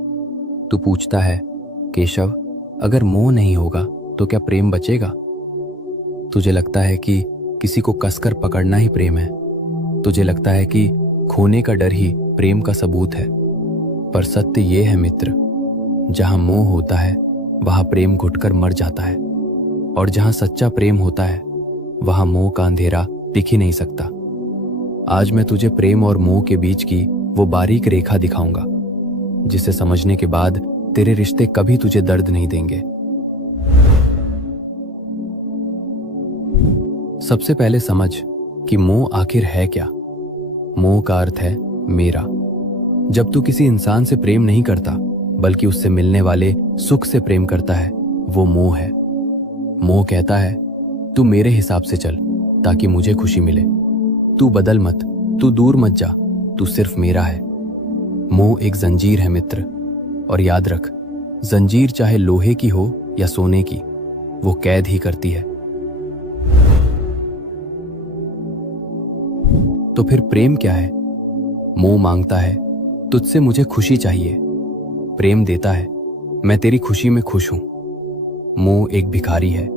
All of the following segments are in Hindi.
तू पूछता है, केशव, अगर मोह नहीं होगा तो क्या प्रेम बचेगा? तुझे लगता है कि किसी को कसकर पकड़ना ही प्रेम है। तुझे लगता है कि खोने का डर ही प्रेम का सबूत है। पर सत्य ये है मित्र, जहां मोह होता है वहां प्रेम घुटकर मर जाता है, और जहां सच्चा प्रेम होता है वहां मोह का अंधेरा दिख ही नहीं सकता। आज मैं तुझे प्रेम और मोह के बीच की वो बारीक रेखा दिखाऊंगा, जिसे समझने के बाद तेरे रिश्ते कभी तुझे दर्द नहीं देंगे। सबसे पहले समझ कि मोह आखिर है क्या। मोह का अर्थ है मेरा। जब तू किसी इंसान से प्रेम नहीं करता बल्कि उससे मिलने वाले सुख से प्रेम करता है, वो मोह है। मोह कहता है, तू मेरे हिसाब से चल ताकि मुझे खुशी मिले। तू बदल मत, तू दूर मत जा, तू सिर्फ मेरा है। मोह एक जंजीर है मित्र, और याद रख, जंजीर चाहे लोहे की हो या सोने की, वो कैद ही करती है। तो फिर प्रेम क्या है? मोह मांगता है, तुझसे मुझे खुशी चाहिए। प्रेम देता है, मैं तेरी खुशी में खुश हूं। मोह एक भिखारी है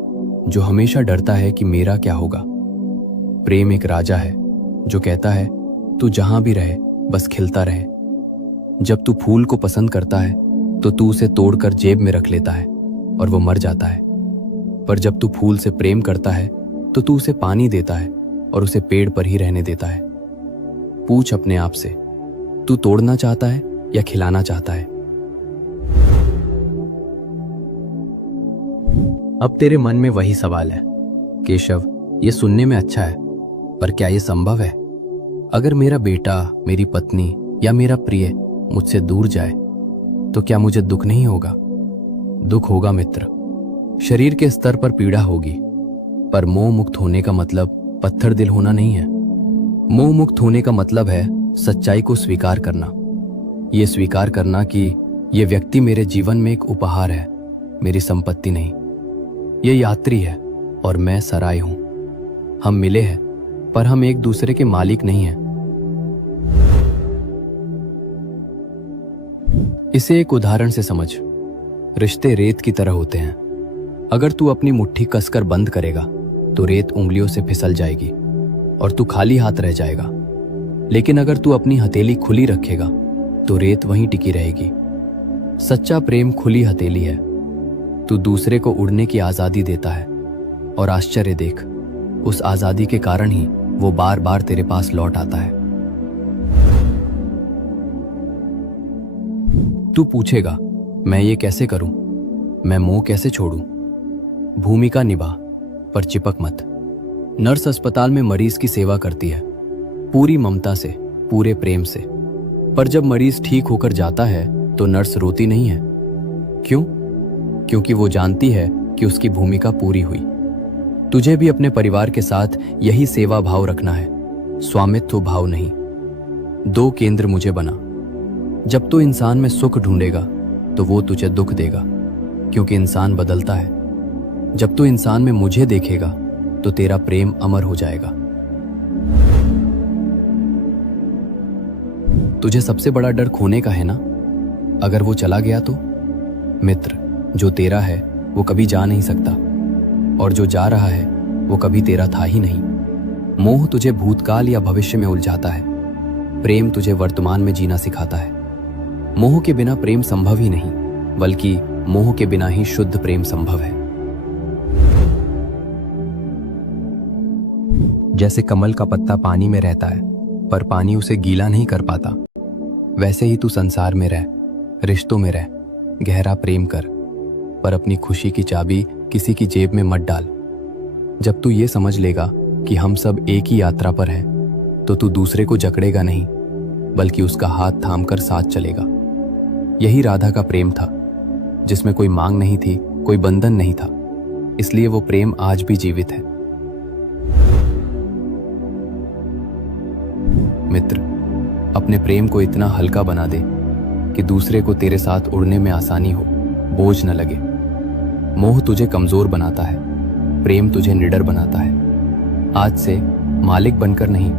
जो हमेशा डरता है कि मेरा क्या होगा। प्रेम एक राजा है जो कहता है, तू जहां भी रहे बस खिलता रहे। जब तू फूल को पसंद करता है तो तू उसे तोड़कर जेब में रख लेता है और वो मर जाता है। पर जब तू फूल से प्रेम करता है तो तू उसे पानी देता है और उसे पेड़ पर ही रहने देता है। पूछ अपने आप से, तू तोड़ना चाहता है या खिलाना चाहता है? अब तेरे मन में वही सवाल है, केशव, ये सुनने में अच्छा है, पर क्या ये संभव है? अगर मेरा बेटा, मेरी पत्नी या मेरा प्रिय मुझसे दूर जाए तो क्या मुझे दुख नहीं होगा? दुख होगा मित्र, शरीर के स्तर पर पीड़ा होगी, पर मोह मुक्त होने का मतलब पत्थर दिल होना नहीं है। मोह मुक्त होने का मतलब है सच्चाई को स्वीकार करना। ये स्वीकार करना कि ये व्यक्ति मेरे जीवन में एक उपहार है, मेरी संपत्ति नहीं। ये यात्री है और मैं सराय हूं। हम मिले हैं पर हम एक दूसरे के मालिक नहीं हैं। इसे एक उदाहरण से समझ। रिश्ते रेत की तरह होते हैं। अगर तू अपनी मुट्ठी कसकर बंद करेगा तो रेत उंगलियों से फिसल जाएगी और तू खाली हाथ रह जाएगा। लेकिन अगर तू अपनी हथेली खुली रखेगा तो रेत वहीं टिकी रहेगी। सच्चा प्रेम खुली हथेली है। तू दूसरे को उड़ने की आजादी देता है, और आश्चर्य देख, उस आजादी के कारण ही वो बार बार तेरे पास लौट आता है। तू पूछेगा, मैं ये कैसे करूं? मैं मोह कैसे छोड़ूं? भूमिका निभा, पर चिपक मत। नर्स अस्पताल में मरीज की सेवा करती है, पूरी ममता से, पूरे प्रेम से। पर जब मरीज ठीक होकर जाता है तो नर्स रोती नहीं है। क्यों? क्योंकि वो जानती है कि उसकी भूमिका पूरी हुई। तुझे भी अपने परिवार के साथ यही सेवा भाव रखना है, स्वामित्व भाव नहीं। दो केंद्र मुझे बना। जब तू इंसान में सुख ढूंढेगा तो वो तुझे दुख देगा, क्योंकि इंसान बदलता है। जब तू इंसान में मुझे देखेगा तो तेरा प्रेम अमर हो जाएगा। तुझे सबसे बड़ा डर खोने का है ना? अगर वो चला गया तो? मित्र, जो तेरा है वो कभी जा नहीं सकता, और जो जा रहा है वो कभी तेरा था ही नहीं। मोह तुझे भूतकाल या भविष्य में उलझाता है, प्रेम तुझे वर्तमान में जीना सिखाता है। मोह के बिना प्रेम संभव ही नहीं, बल्कि मोह के बिना ही शुद्ध प्रेम संभव है। जैसे कमल का पत्ता पानी में रहता है पर पानी उसे गीला नहीं कर पाता, वैसे ही तू संसार में रह, रिश्तों में रह, गहरा प्रेम कर, पर अपनी खुशी की चाबी किसी की जेब में मत डाल। जब तू ये समझ लेगा कि हम सब एक ही यात्रा पर हैं, तो तू दूसरे को जकड़ेगा नहीं, बल्कि उसका हाथ थामकर साथ चलेगा। यही राधा का प्रेम था, जिसमें कोई मांग नहीं थी, कोई बंधन नहीं था, इसलिए वो प्रेम आज भी जीवित है। मित्र, अपने प्रेम को इतना हल्का बना दे कि दूसरे को तेरे साथ उड़ने में आसानी हो, बोझ न लगे। मोह तुझे कमजोर बनाता है, प्रेम तुझे निडर बनाता है। आज से मालिक बनकर नहीं,